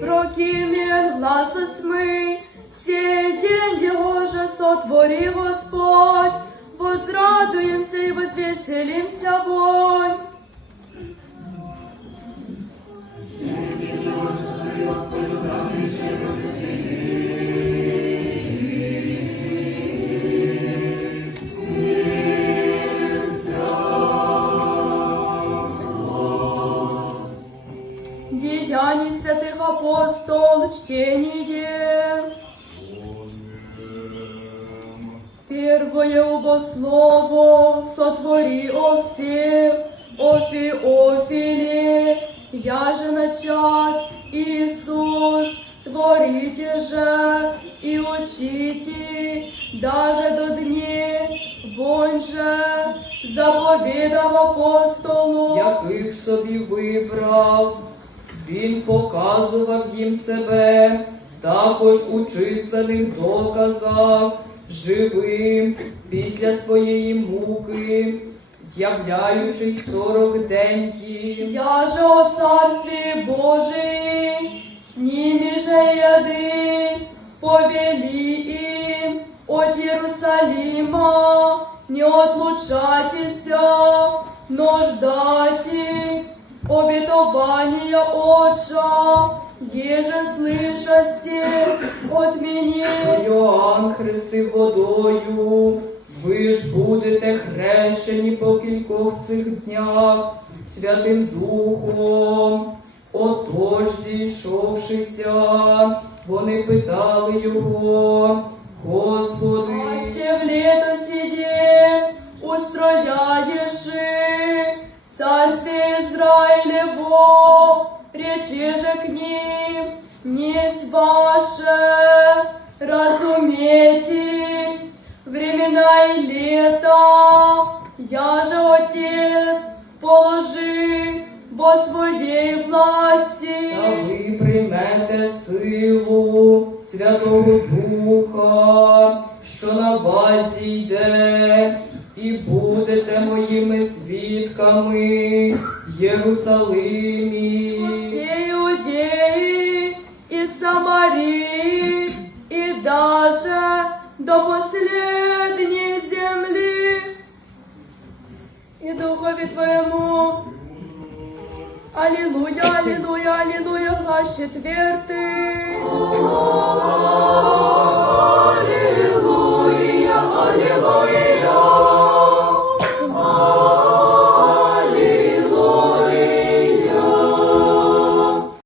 прокимен глаз осьмый, сей день его же сотвори Господь, возрадуемся и возвеселимся вонь. Деяний святых апостол, чтение. Первое убослово сотвори о всех, о Феофиле, я же начат Иисус, творите же и учите, даже до дней, вонь же, заповедав апостолу. яких собі вибрав. Він показував їм себе, також у численних доказах, живим після своєї муки, з'являючись сорок день їм. Я же о Царстве Божий, с ними же яды, повели им от Иерусалима, не отлучайтесь, но ждайте обетования Отца, еже слышасте от меня. Йоанн хрестив водою, ви ж будете хрещені по кількох цих днях Святим Духом. Отож, зійшовшися, вони питали його, Господи, Израилево, же к ним, не ваше, разумейте, времена и лета, я же Отец, положи во своей власти. та ви приймете силу Святого Духа, що на вас зійде, і будете моїми свідками в Єрусалимі. Все и Самарии, и даже до последней земли. И духови Твоему. Аллилуйя, аллилуйя, аллилуйя, глаз четвертый.